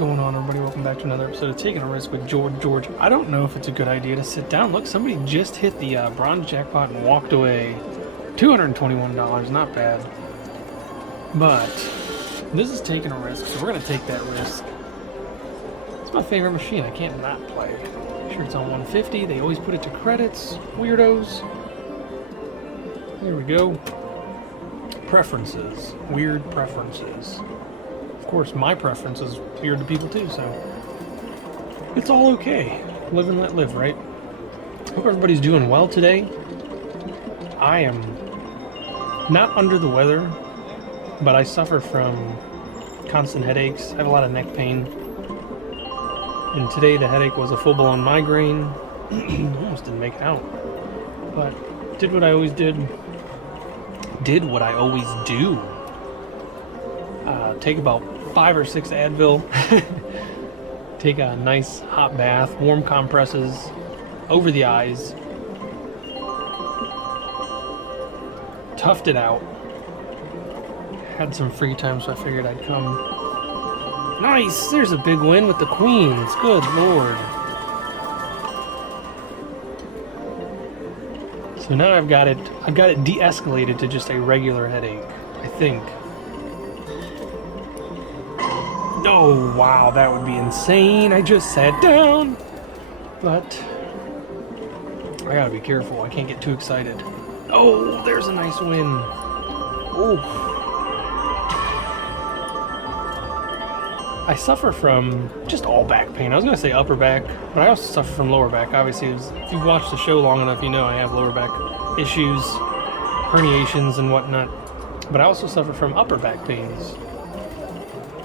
going on, everybody? Welcome back to another episode of Taking a Risk with George. I don't know if it's a good idea to sit down. Look, somebody just hit the bronze jackpot and walked away. $221, not bad. But this is taking a risk, so we're going to take that risk. It's my favorite machine. I can't not play. Sure, it's on 150. They always put it to credits. Weirdos. There we go. Preferences. Weird preferences. Of course, my preference is weird to people too, so it's all okay. Live and let live, right? Hope everybody's doing well today. I am not under the weather, but I suffer from constant headaches. I have a lot of neck pain. And today the headache was a full-blown migraine. Almost didn't make it out. But did what I always did. Did what I always do. Take about 5 or 6 Advil. Take a nice hot bath, warm compresses over the eyes. Toughed it out. Had some free time, so I figured I'd come. Nice! There's a big win with the queens. Good lord. So now I've got it de-escalated to just a regular headache, I think. Oh, wow, that would be insane. I just sat down. But I gotta be careful. I can't get too excited. Oh, there's a nice win. Oh. I suffer from just all back pain. I was gonna say upper back, but I also suffer from lower back. Obviously, if you've watched the show long enough, you know I have lower back issues, herniations and whatnot. But I also suffer from upper back pains.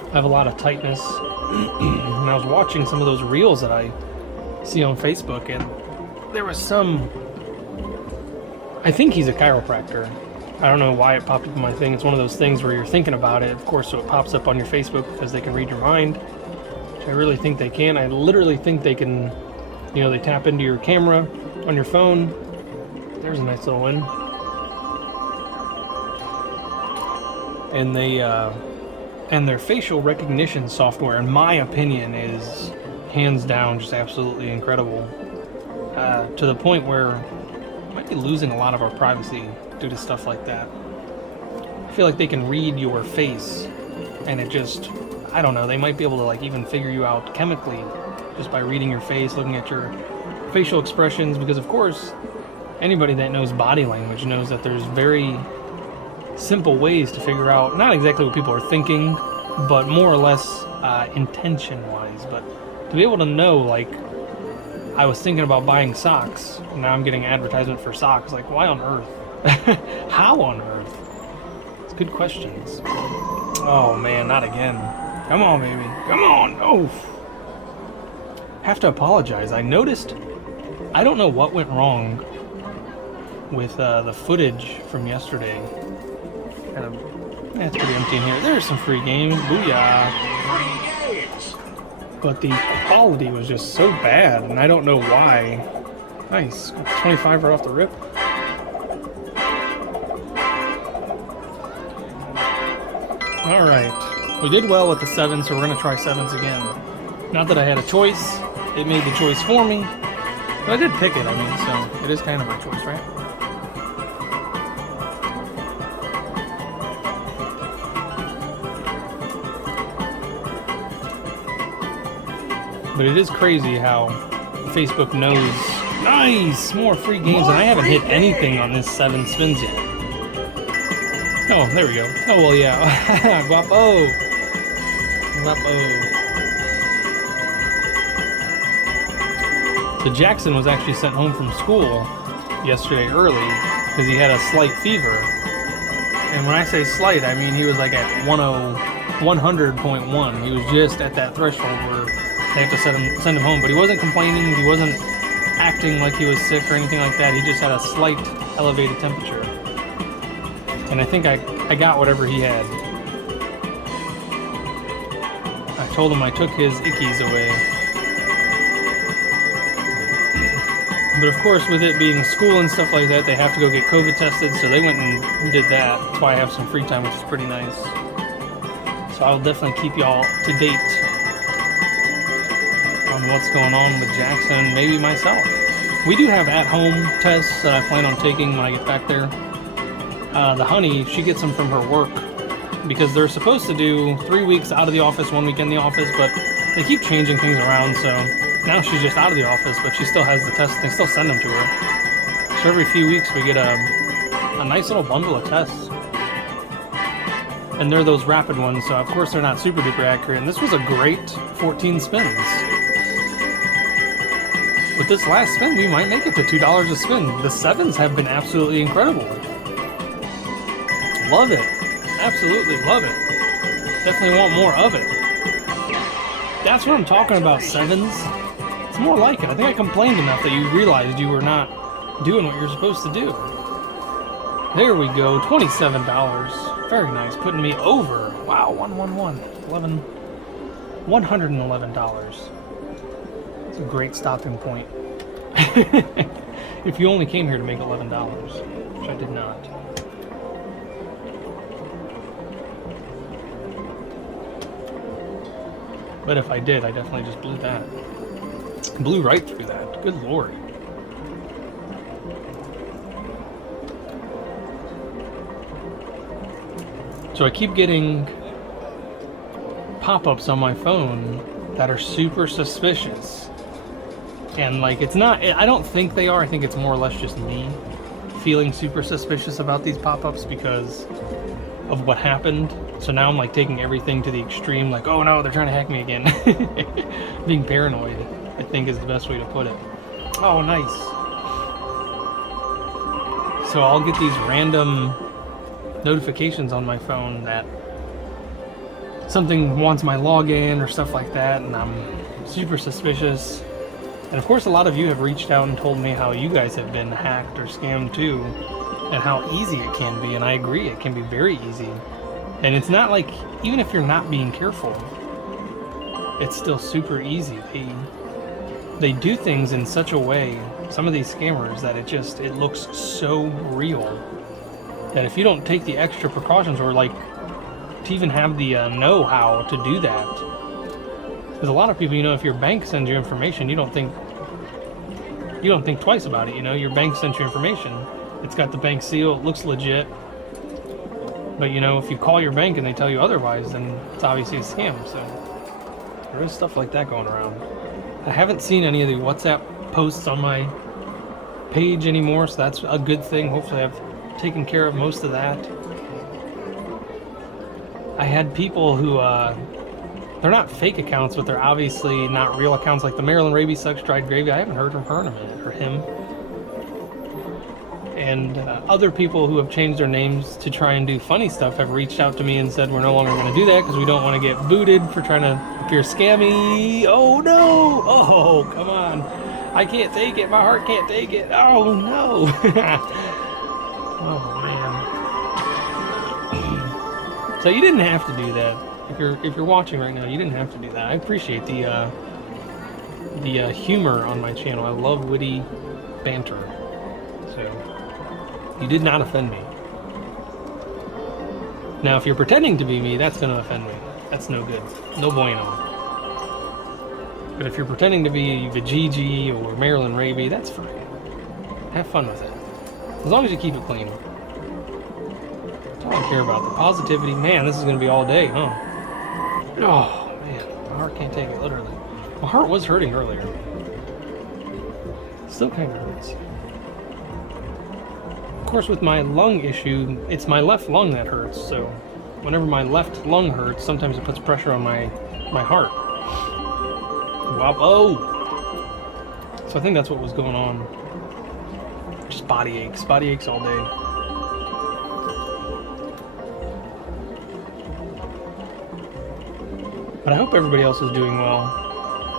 I have a lot of tightness. And I was watching some of those reels that I see on Facebook, and there was some... I think he's a chiropractor. I don't know why it popped up on my thing. It's one of those things where you're thinking about it, of course, so it pops up on your Facebook because they can read your mind, which I really think they can. I literally think they can, you know, they tap into your camera on your phone. There's a nice little win. And they, and their facial recognition software, in my opinion, is hands down just absolutely incredible. To the point where we might be losing a lot of our privacy due to stuff like that. I feel like they can read your face, and it just, I don't know, they might be able to like even figure you out chemically just by reading your face, looking at your facial expressions, because of course anybody that knows body language knows that there's very simple ways to figure out not exactly what people are thinking, but more or less intention wise. But to be able to know, like, I was thinking about buying socks, and now I'm getting advertisement for socks, like, why on earth? How on earth? It's good questions. Oh man, not again. Come on, baby. Come on. Oh. Have to apologize. I noticed, I don't know what went wrong with the footage from yesterday. It's pretty empty in here. There's some free games. Booyah. But the quality was just so bad, and I don't know why. Nice. 25 right off the rip. Alright. We did well with the 7, so we're going to try 7s again. Not that I had a choice. It made the choice for me. But I did pick it, I mean, so it is kind of my choice, right? But it is crazy how Facebook knows. Nice! More free games, and I haven't hit anything on this 7 spins yet. Oh, there we go. Oh, well, yeah. Guapo! Guapo. So Jackson was actually sent home from school yesterday early because he had a slight fever. And when I say slight, I mean he was like at 100.1. He was just at that threshold where they have to send him home. But he wasn't complaining. He wasn't acting like he was sick or anything like that. He just had a slight elevated temperature. And I think I got whatever he had. I told him I took his ickies away. But of course, with it being school and stuff like that, they have to go get COVID tested, so they went and did that. That's why I have some free time, which is pretty nice. So I'll definitely keep y'all to date on what's going on with Jackson, maybe myself. We do have at-home tests that I plan on taking when I get back there. The honey, she gets them from her work because they're supposed to do 3 weeks out of the office, 1 week in the office, but they keep changing things around, so now she's just out of the office, but she still has the tests. They still send them to her. So every few weeks we get a nice little bundle of tests. And they're those rapid ones, so of course they're not super duper accurate. And this was a great 14 spins. With this last spin, we might make it to $2 a spin. The sevens have been absolutely incredible. Love it. Absolutely love it. Definitely want more of it. That's what I'm talking about, sevens. It's more like it. I think I complained enough that you realized you were not doing what you're supposed to do. There we go, $27. Very nice, putting me over. Wow, 111. $111. It's a great stopping point. If you only came here to make $11, which I did not. But if I did, I definitely just blew that. Blew right through that. Good lord. So I keep getting pop-ups on my phone that are super suspicious. And like, it's not, I don't think they are. I think it's more or less just me feeling super suspicious about these pop-ups because of what happened. So now I'm like taking everything to the extreme, like, oh no, they're trying to hack me again. Being paranoid, I think, is the best way to put it. Oh, nice. So I'll get these random notifications on my phone that something wants my login or stuff like that, and I'm super suspicious. And of course, a lot of you have reached out and told me how you guys have been hacked or scammed too, and how easy it can be. And I agree, it can be very easy. And it's not like, even if you're not being careful, it's still super easy. They do things in such a way, some of these scammers, that it looks so real that if you don't take the extra precautions, or like to even have the know-how to do that, because a lot of people, if your bank sends you information, you don't think twice about it. Your bank sent you information, it's got the bank seal, it looks legit, but if you call your bank and they tell you otherwise, then it's obviously a scam. So there is stuff like that going around. I haven't seen any of the WhatsApp posts on my page anymore, so that's a good thing. Hopefully I've taken care of most of that. I had people who, they're not fake accounts, but they're obviously not real accounts, like the Maryland Rabies Sucks Dried Gravy. I haven't heard of her in a minute, or him. And other people who have changed their names to try and do funny stuff have reached out to me and said, we're no longer going to do that because we don't want to get booted for trying to appear scammy. Oh no! Oh, come on. I can't take it. My heart can't take it. Oh no! Oh man. So you didn't have to do that. If you're watching right now, you didn't have to do that. I appreciate the humor on my channel. I love witty banter. So you did not offend me. Now, if you're pretending to be me, that's going to offend me. That's no good. No bueno. But if you're pretending to be VloGG or Maryland Raby, that's fine. Have fun with it. As long as you keep it clean. That's all I care about. The positivity. Man, this is going to be all day, huh? Oh, man. My heart can't take it, literally. My heart was hurting earlier. Still kind of hurts. Of course, with my lung issue, it's my left lung that hurts, so whenever my left lung hurts, sometimes it puts pressure on my heart. Wow. Oh! So I think that's what was going on. Just body aches all day. But I hope everybody else is doing well.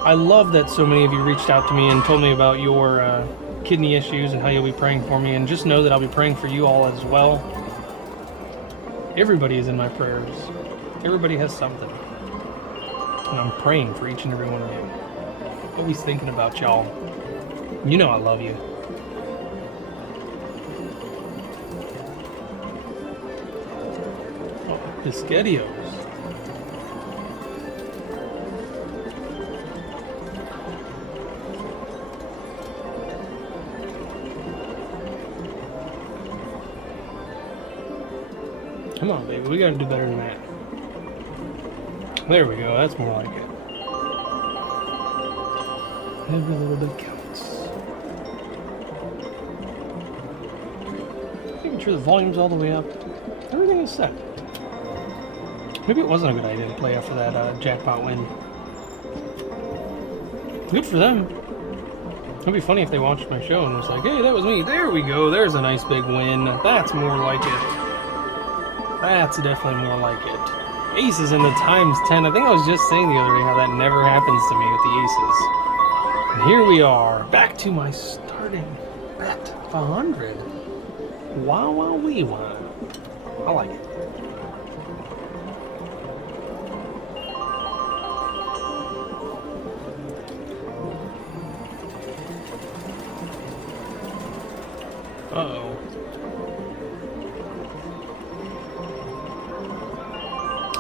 I love that so many of you reached out to me and told me about your kidney issues and how you'll be praying for me, and just know that I'll be praying for you all as well. Everybody is in my prayers. Everybody has something. And I'm praying for each and every one of you. Always thinking about y'all. You know I love you. Oh, Pisquetios. Come on, baby. We gotta do better than that. There we go. That's more like it. Every little bit counts. Making sure the volume's all the way up. Everything is set. Maybe it wasn't a good idea to play after that jackpot win. Good for them. It'd be funny if they watched my show and was like, hey, that was me. There we go. There's a nice big win. That's more like it. That's definitely more like it. Aces in the times 10. I think I was just saying the other day how that never happens to me with the aces. And here we are. Back to my starting bet of 100. Wow, wow, wee, wow. I like it. Uh-oh.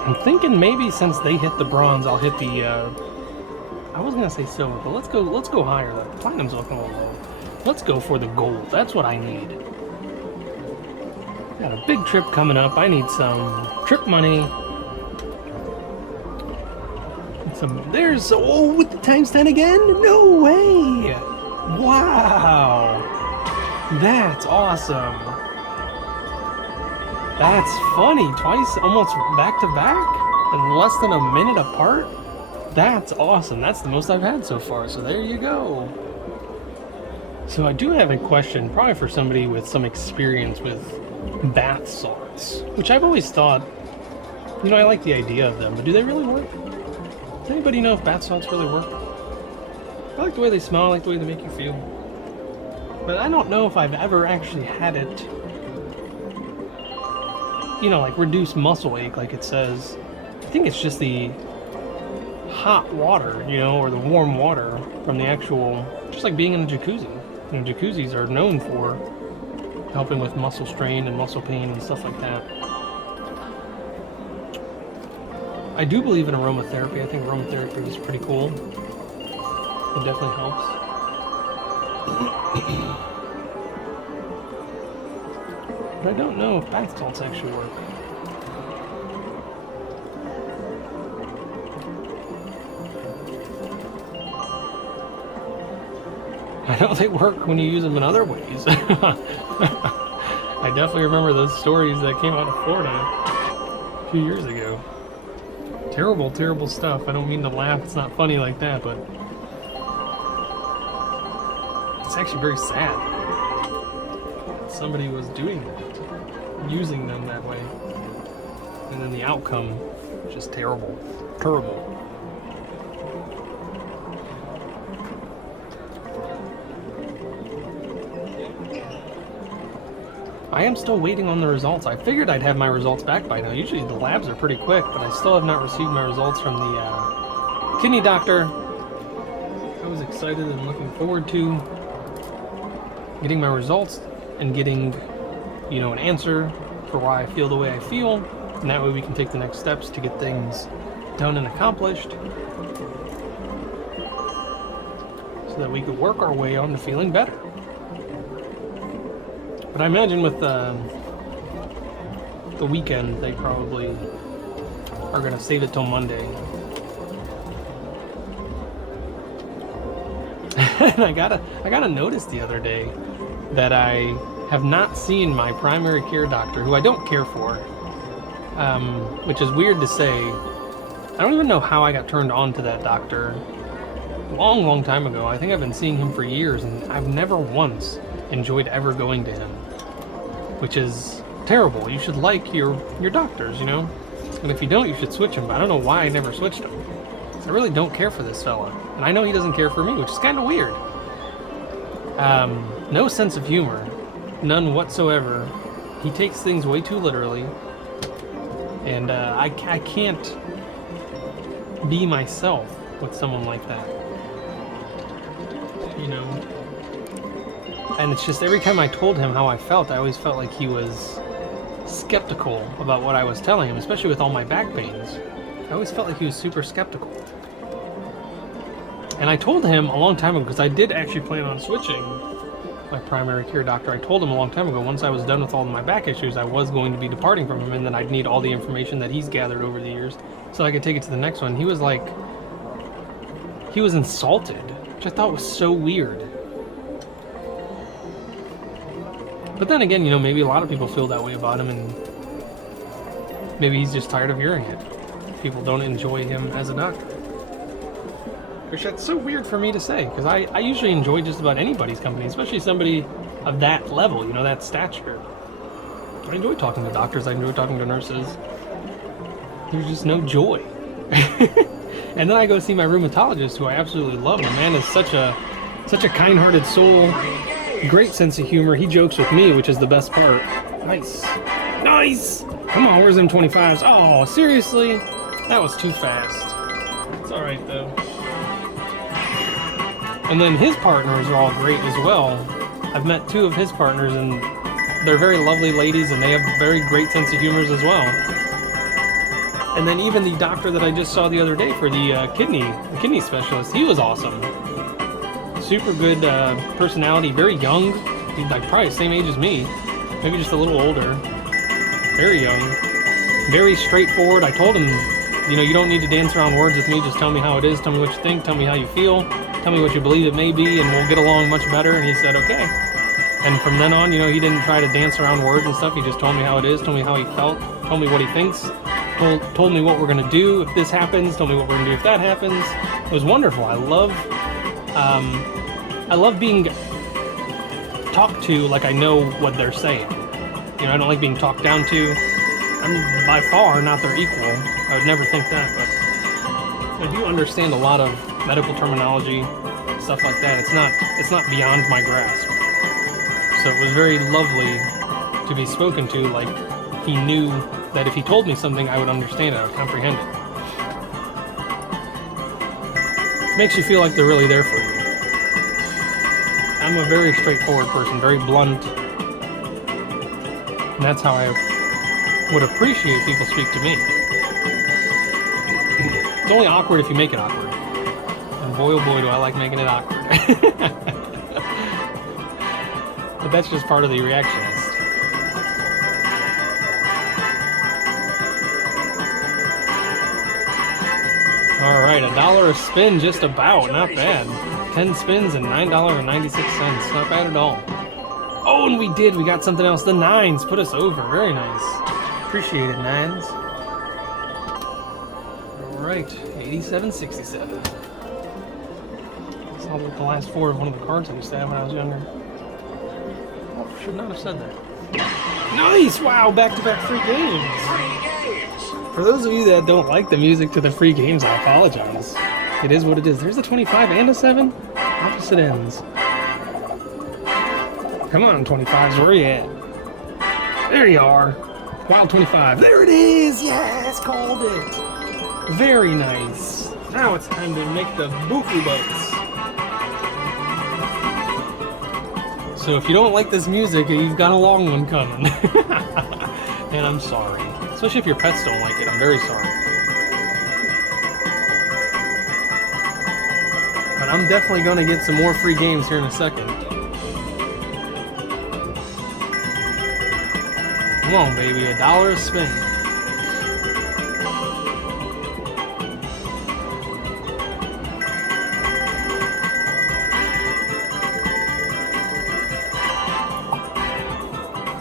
I'm thinking maybe since they hit the bronze, I'll hit the, I was gonna say silver, but let's go higher. The platinum's looking a little low. Let's go for the gold. That's what I need. Got a big trip coming up. I need some trip money. There's, oh, with the times 10 again? No way! Wow! That's awesome. That's funny. Twice, almost back to back, in less than a minute apart. That's awesome. That's the most I've had so far. So there you go. So I do have a question, probably for somebody with some experience with bath salts, which I've always thought, you know, I like the idea of them, but do they really work? Does anybody know if bath salts really work? I like the way they smell. I like the way they make you feel. But I don't know if I've ever actually had it, you know, like reduce muscle ache like it says. I think it's just the hot water, you know, or the warm water from the actual, just like being in a jacuzzi. You know, jacuzzis are known for helping with muscle strain and muscle pain and stuff like that. I do believe in aromatherapy. I think aromatherapy is pretty cool. It definitely helps. But I don't know if bath salts actually work. I know they work when you use them in other ways. I definitely remember those stories that came out of Florida a few years ago. Terrible, terrible stuff. I don't mean to laugh. It's not funny like that, but it's actually very sad. Somebody was doing that, using them that way, and then the outcome just terrible, terrible. I am still waiting on the results. I figured I'd have my results back by now. Usually the labs are pretty quick, but I still have not received my results from the kidney doctor. I was excited and looking forward to getting my results and getting, you know, an answer for why I feel the way I feel. And that way we can take the next steps to get things done and accomplished, so that we could work our way on to feeling better. But I imagine with the weekend, they probably are going to save it till Monday. And I got a notice the other day that I have not seen my primary care doctor, who I don't care for, which is weird to say. I don't even know how I got turned on to that doctor long time ago. I think I've been seeing him for years, and I've never once enjoyed ever going to him, which is terrible. You should like your doctors, you know? And if you don't, you should switch them. But I don't know why I never switched him. I really don't care for this fella. And I know he doesn't care for me, which is kind of weird. No sense of humor. None whatsoever. He takes things way too literally. And I can't be myself with someone like that. You know? And it's just every time I told him how I felt, I always felt like he was skeptical about what I was telling him, especially with all my back pains. I always felt like he was super skeptical. And I told him a long time ago, because I did actually plan on switching, my primary care doctor. I told him a long time ago, once I was done with all of my back issues, I was going to be departing from him, and then I'd need all the information that he's gathered over the years so I could take it to the next one. He was like, he was insulted, which I thought was so weird. But then again, you know, maybe a lot of people feel that way about him, and maybe he's just tired of hearing it. People don't enjoy him as a doctor. Which that's so weird for me to say, because I usually enjoy just about anybody's company, especially somebody of that level, you know, that stature. I enjoy talking to doctors, I enjoy talking to nurses. There's just no joy. And then I go see my rheumatologist, who I absolutely love. The man is such a kind-hearted soul, great sense of humor. He jokes with me, which is the best part. Nice. Nice! Come on, where's them 25s? Oh, seriously? That was too fast. It's alright, though. And then his partners are all great as well. I've met two of his partners, and they're very lovely ladies, and they have very great sense of humor as well. And then even the doctor that I just saw the other day for the kidney specialist, he was awesome. Super good personality, very young. He's like probably the same age as me, maybe just a little older. Very young, very straightforward. I told him, you know, you don't need to dance around words with me. Just tell me how it is. Tell me what you think. Tell me how you feel. Tell me what you believe it may be, and we'll get along much better. And he said, okay. And from then on, you know, he didn't try to dance around words and stuff. He just told me how it is, told me how he felt, told me what he thinks, told me what we're going to do if this happens, told me what we're going to do if that happens. It was wonderful. I love being talked to like I know what they're saying. You know, I don't like being talked down to. I'm by far not their equal. I would never think that, but I do understand a lot of medical terminology, stuff like that. It's not beyond my grasp. So it was very lovely to be spoken to like he knew that if he told me something, I would understand it, I would comprehend it. Makes you feel like they're really there for you. I'm a very straightforward person, very blunt. And that's how I would appreciate people speak to me. It's only awkward if you make it awkward. And boy, oh boy, do I like making it awkward. But that's just part of the reactionist. Alright, $1 a spin, just about. Not bad. 10 spins and $9.96. Not bad at all. Oh, and we got something else. The 9s put us over. Very nice. Appreciate it, 9s. Alright, 87.67. Sounds like the last 4 of one of the cards I used to have when I was younger. Oh, should not have said that. Nice! Wow, back-to-back free games. For those of you that don't like the music to the free games, I apologize. It is what it is. There's a 25 and a 7. Opposite ends. Come on, 25s, where are you at? There you are. Wild 25. There it is! Yes, called it. Very nice. Now it's time to make the buku boats. So if you don't like this music, you've got a long one coming. And I'm sorry. Especially if your pets don't like it, I'm very sorry. But I'm definitely going to get some more free games here in a second. Come on, baby, $1 a spin.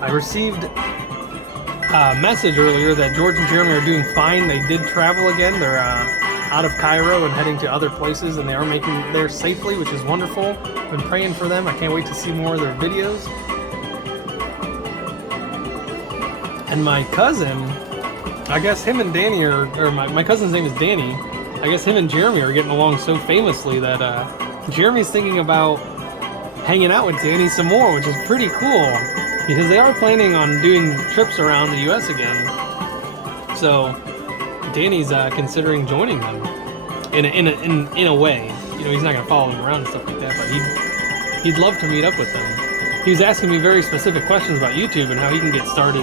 I received a message earlier that George and Jeremy are doing fine. They did travel again. They're out of Cairo and heading to other places, and they are making it there safely, which is wonderful. I've been praying for them. I can't wait to see more of their videos. And my cousin, I guess him and Danny or my cousin's name is Danny. I guess him and Jeremy are getting along so famously that Jeremy's thinking about hanging out with Danny some more, which is pretty cool. Because they are planning on doing trips around the U.S. again. So Danny's considering joining them in a way. You know, he's not gonna follow them around and stuff like that, but he'd love to meet up with them. He was asking me very specific questions about YouTube and how he can get started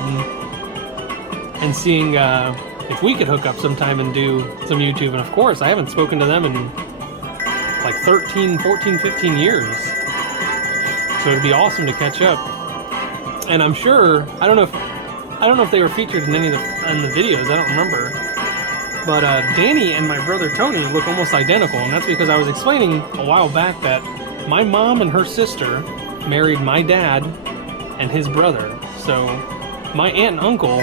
and seeing if we could hook up sometime and do some YouTube. And of course, I haven't spoken to them in like 13, 14, 15 years. So it'd be awesome to catch up. And I'm sure, I don't know if they were featured in any of the videos. I don't remember. But Danny and my brother Tony look almost identical, and that's because I was explaining a while back that my mom and her sister married my dad and his brother. So my aunt and uncle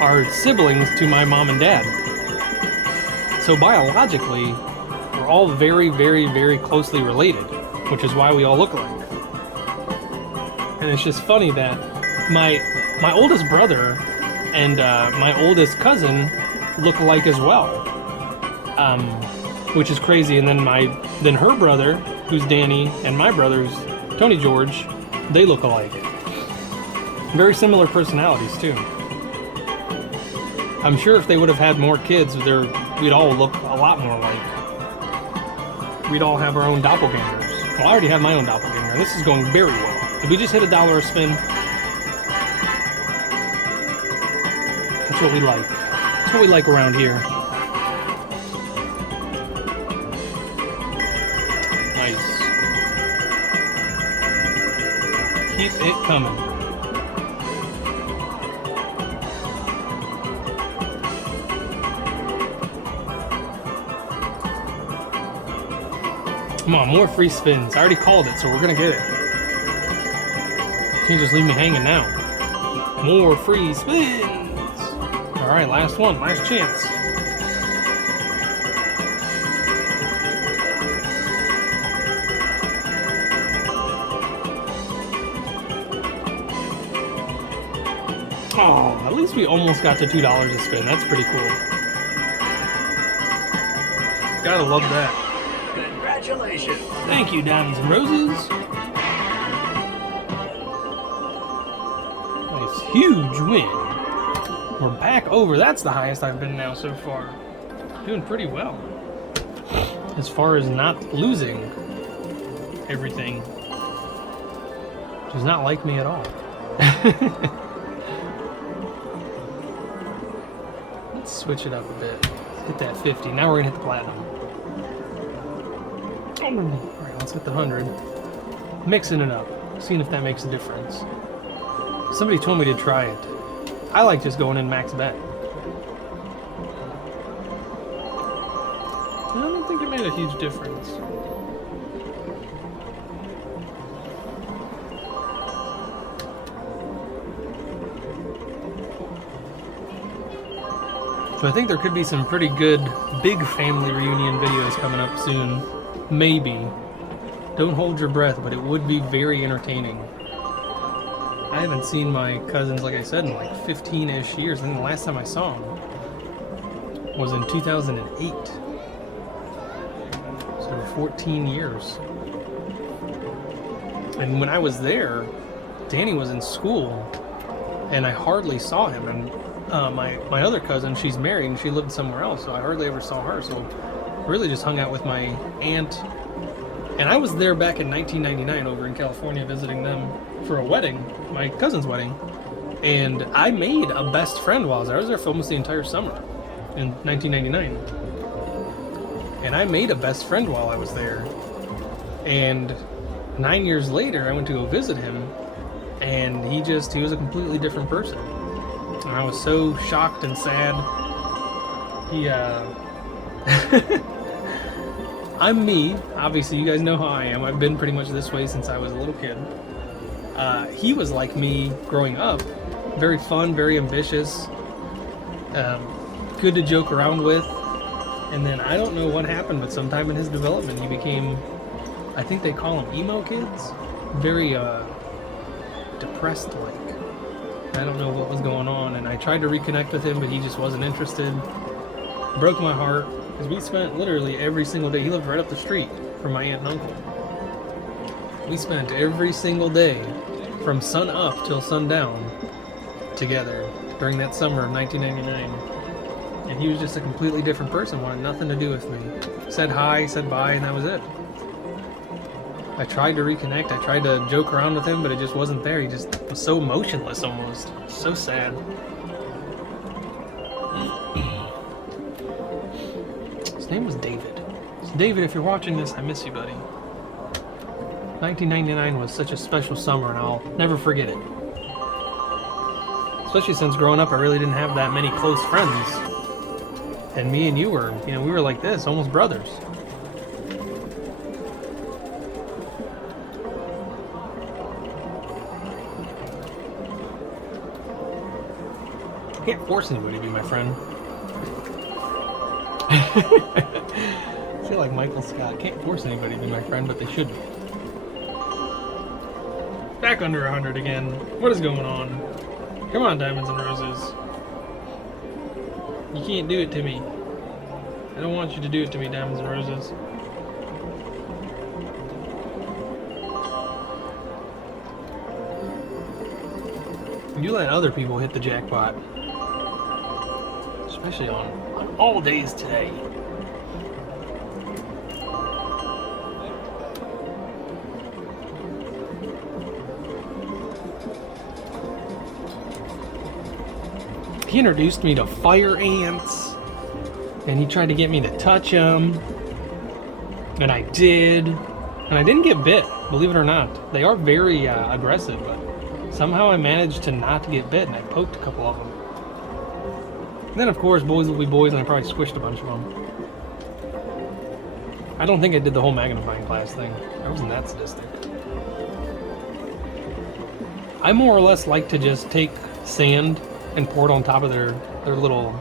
are siblings to my mom and dad. So biologically, we're all very, very, very closely related, which is why we all look alike. And it's just funny that my oldest brother and my oldest cousin look alike as well, which is crazy. And then her brother, who's Danny, and my brother's Tony George, they look alike. Very similar personalities too. I'm sure if they would have had more kids, we'd all look a lot more alike. We'd all have our own doppelgangers. Well, I already have my own doppelganger. This is going very well. Did we just hit $1 a spin? That's what we like. That's what we like around here. Nice. Keep it coming. Come on, more free spins. I already called it, so we're gonna get it. Can't just leave me hanging now. More free spins. All right, last one, last chance. Oh, at least we almost got to $2 a spin. That's pretty cool. Gotta love that. Congratulations. Thank you, Diamonds and Roses. Nice, huge win. We're back over. That's the highest I've been now so far. Doing pretty well. As far as not losing everything. Which is not like me at all. Let's switch it up a bit. Hit that 50. Now we're gonna hit the platinum. Alright, let's hit the 100. Mixing it up. Seeing if that makes a difference. Somebody told me to try it. I like just going in max bet. I don't think it made a huge difference. So I think there could be some pretty good big family reunion videos coming up soon. Maybe. Don't hold your breath, but it would be very entertaining. I haven't seen my cousins, like I said, in like 15-ish years. I think the last time I saw them was in 2008. So 14 years. And when I was there, Danny was in school, and I hardly saw him. And my other cousin, she's married, and she lived somewhere else, so I hardly ever saw her. So really just hung out with my aunt. And I was there back in 1999 over in California visiting them for a wedding, my cousin's wedding. And I made a best friend while I was there. I was there for almost the entire summer in 1999. And I made a best friend while I was there. And 9 years later, I went to go visit him, and he was a completely different person. And I was so shocked and sad. I'm me. Obviously, you guys know how I am. I've been pretty much this way since I was a little kid. He was like me growing up. Very fun, very ambitious. Good to joke around with. And then I don't know what happened, but sometime in his development, he became, I think they call them emo kids. Very depressed-like. I don't know what was going on, and I tried to reconnect with him, but he just wasn't interested. Broke my heart, because we spent literally every single day. He lived right up the street from my aunt and uncle. We spent every single day from sun up till sundown together during that summer of 1999. And he was just a completely different person, wanted nothing to do with me. Said hi, said bye, and that was it. I tried to reconnect, I tried to joke around with him, but it just wasn't there. He just was so motionless almost. So sad. His name was David. So David, if you're watching this, I miss you, buddy. 1999 was such a special summer, and I'll never forget it. Especially since growing up, I really didn't have that many close friends. And me and you were, we were like this, almost brothers. I can't force anybody to be my friend. I feel like Michael Scott. Can't force anybody to be my friend, but they should be. Back under 100 again. What is going on? Come on, Diamonds and Roses. You can't do it to me. I don't want you to do it to me, Diamonds and Roses. You let other people hit the jackpot. Especially on all days today. He introduced me to fire ants, and he tried to get me to touch them, and I did, and I didn't get bit, believe it or not. They are very aggressive, but somehow I managed to not get bit, and I poked a couple of them. And then, of course, boys will be boys, and I probably squished a bunch of them. I don't think I did the whole magnifying glass thing. I wasn't that sadistic. I more or less like to just take sand and pour it on top of their little,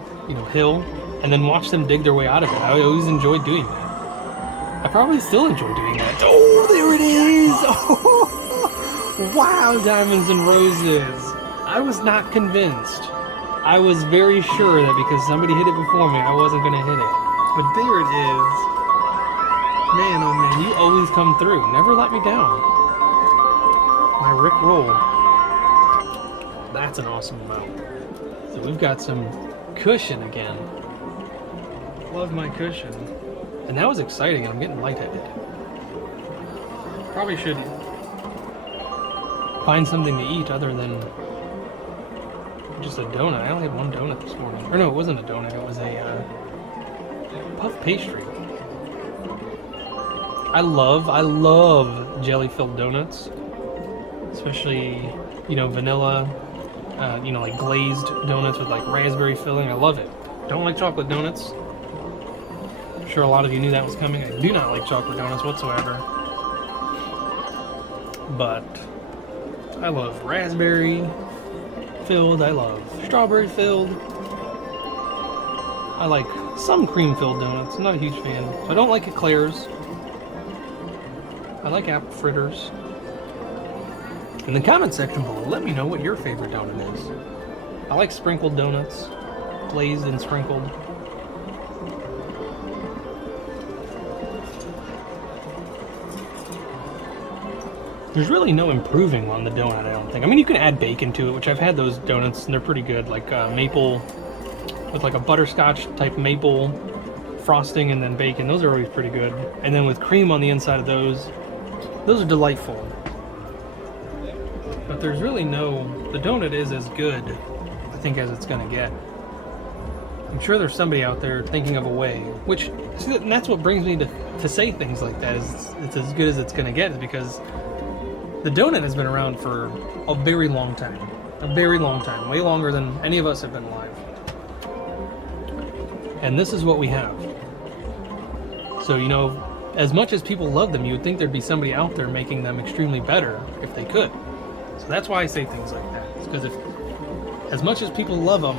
hill, and then watch them dig their way out of it. I always enjoyed doing that. I probably still enjoy doing that. Oh, there it is! Oh, wow, Diamonds and Roses. I was not convinced. I was very sure that because somebody hit it before me, I wasn't going to hit it. But there it is. Man, oh man, you always come through. Never let me down. My Rick roll. That's an awesome amount. So we've got some cushion again. Love my cushion. And that was exciting, and I'm getting lightheaded. Probably should find something to eat other than just a donut. I only had one donut this morning. Or no, it wasn't a donut. It was a puff pastry. I love jelly-filled donuts. Especially, vanilla, like glazed donuts with like raspberry filling. I love it. Don't like chocolate donuts. I'm sure a lot of you knew that was coming. I do not like chocolate donuts whatsoever. But I love raspberry filled. I love strawberry filled. I like some cream filled donuts. I'm not a huge fan. So I don't like eclairs. I like apple fritters. In the comment section below, let me know what your favorite donut is. I like sprinkled donuts, glazed and sprinkled. There's really no improving on the donut, I don't think. I mean, you can add bacon to it, which I've had those donuts, and they're pretty good. Like maple, with like a butterscotch type maple frosting and then bacon. Those are always pretty good. And then with cream on the inside of those are delightful. But there's really the donut is as good, I think, as it's gonna get. I'm sure there's somebody out there thinking of a way, and that's what brings me to say things like that, is it's as good as it's gonna get, is because the donut has been around for a very long time. Way longer than any of us have been alive. And this is what we have. So, as much as people love them, you would think there'd be somebody out there making them extremely better if they could. So that's why I say things like that. It's because as much as people love them,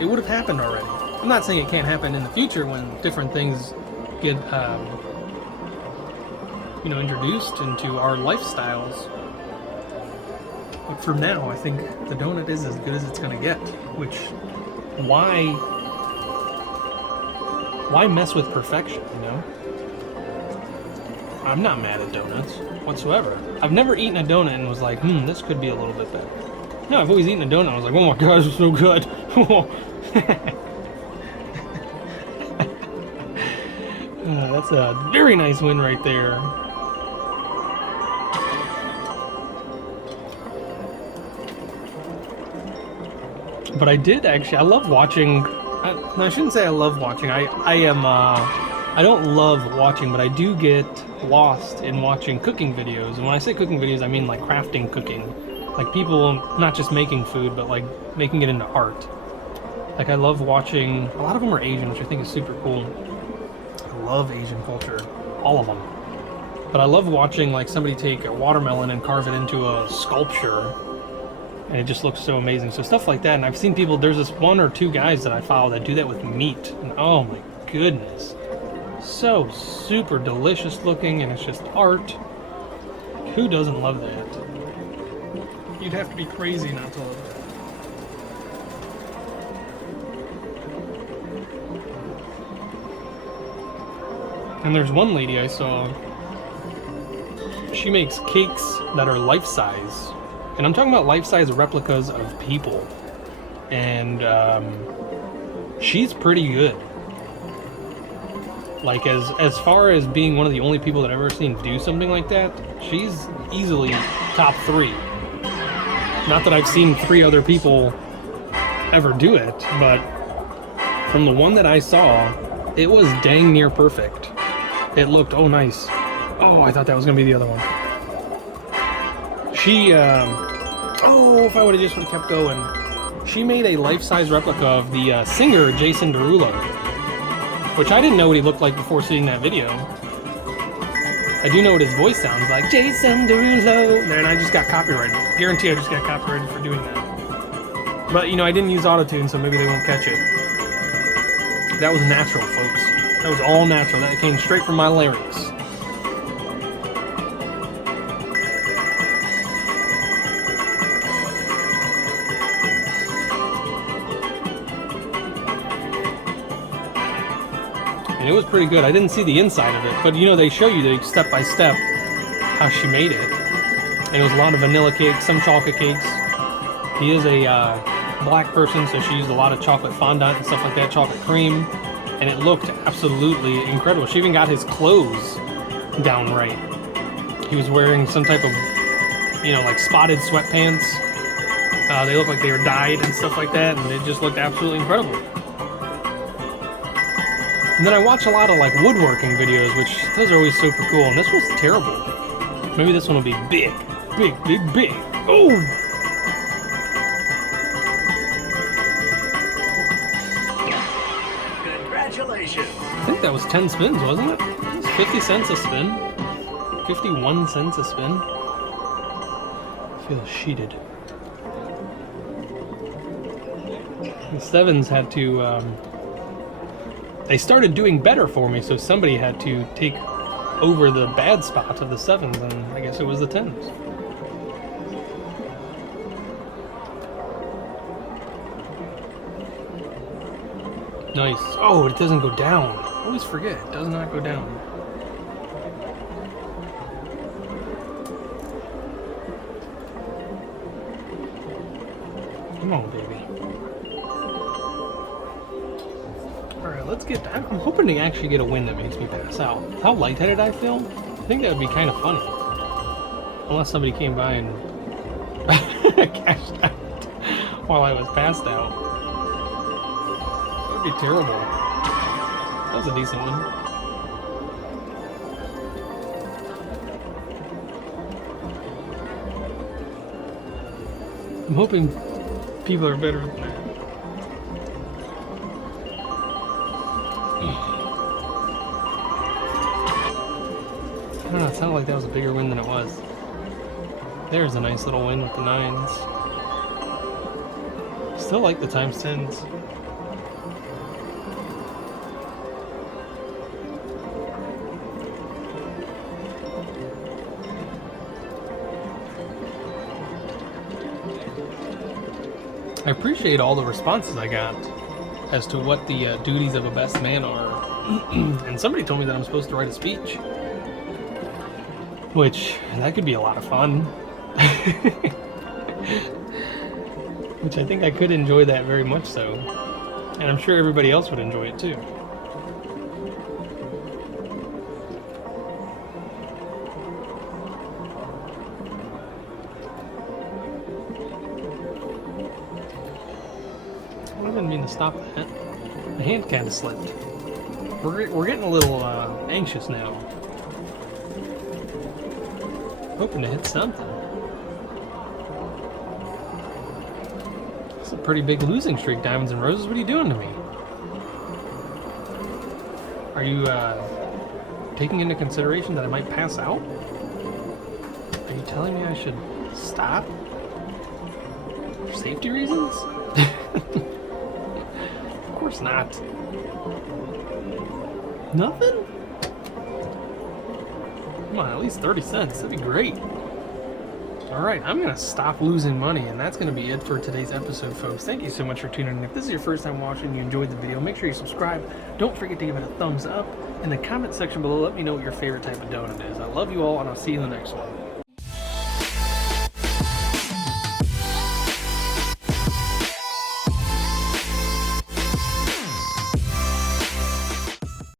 it would have happened already. I'm not saying it can't happen in the future when different things get, introduced into our lifestyles. But for now, I think the donut is as good as it's going to get. Which, why mess with perfection, I'm not mad at donuts whatsoever. I've never eaten a donut and was like, this could be a little bit better. No, I've always eaten a donut and I was like, oh my gosh, it's so good. That's a very nice win right there. But I did actually, I love watching, I shouldn't say I love watching, I I don't love watching, but I do get lost in watching cooking videos. And when I say cooking videos, I mean like crafting cooking. Like people not just making food, but like making it into art. Like I love watching, a lot of them are Asian, which I think is super cool. I love Asian culture, all of them. But I love watching like somebody take a watermelon and carve it into a sculpture. And it just looks so amazing. So stuff like that. And I've seen people, there's this 1 or 2 guys that I follow that do that with meat. And oh my goodness. So super delicious looking, and it's just art. Who doesn't love that? You'd have to be crazy not to love that. And there's one lady I saw, she makes cakes that are life-size. And I'm talking about life-size replicas of people. And she's pretty good. Like, as far as being one of the only people that I've ever seen do something like that, she's easily top 3. Not that I've seen 3 other people ever do it, but from the one that I saw, it was dang near perfect. It looked, oh nice. Oh, I thought that was going to be the other one. She, oh, if I would have just kept going. She made a life-size replica of the singer Jason Derulo, which I didn't know what he looked like before seeing that video. I do know what his voice sounds like. Jason Derulo. And I just got copyrighted. Guarantee I just got copyrighted for doing that. But, you know, I didn't use autotune, so maybe they won't catch it. That was natural, folks. That was all natural. That came straight from my larynx. It was pretty good. I didn't see the inside of it, but you know, they show you the step by step how she made it. And it was a lot of vanilla cakes, some chocolate cakes. He is a black person, so she used a lot of chocolate fondant and stuff like that, chocolate cream, and it looked absolutely incredible. She even got his clothes down right. He was wearing some type of, you know, like spotted sweatpants. They looked like they were dyed and stuff like that, and it just looked absolutely incredible. And then I watch a lot of like woodworking videos, which those are always super cool, and this was terrible. Maybe this one will be big. Big, big, big. Oh! Congratulations! I think that was 10 spins, wasn't it? It was 50 cents a spin. 51 cents a spin. I feel cheated. The sevens had to, they started doing better for me, so somebody had to take over the bad spot of the sevens, and I guess it was the tens. Nice. Oh, it doesn't go down. I always forget, it does not go down. Come on, baby. Alright, let's get... I'm hoping to actually get a win that makes me pass out. How lightheaded I feel? I think that would be kind of funny. Unless somebody came by and cashed out while I was passed out. That would be terrible. That was a decent one. I'm hoping people are better than that. I don't know, it sounded like that was a bigger win than it was. There's a nice little win with the nines. Still like the times tens. I appreciate all the responses I got as to what the duties of a best man are. And somebody told me that I'm supposed to write a speech. Which, that could be a lot of fun. Which I think I could enjoy that very much so. And I'm sure everybody else would enjoy it too. I didn't mean to stop that. The hand kind of slipped. We're getting a little anxious now. Hoping to hit something. It's a pretty big losing streak, Diamonds and Roses. What are you doing to me? Are you taking into consideration that I might pass out? Are you telling me I should stop? For safety reasons? Of course not. Nothing? Come on, at least 30 cents. That'd be great. Alright, I'm going to stop losing money, and that's going to be it for today's episode, folks. Thank you so much for tuning in. If this is your first time watching, you enjoyed the video, make sure you subscribe. Don't forget to give it a thumbs up. In the comment section below, let me know what your favorite type of donut is. I love you all, and I'll see you in the next one.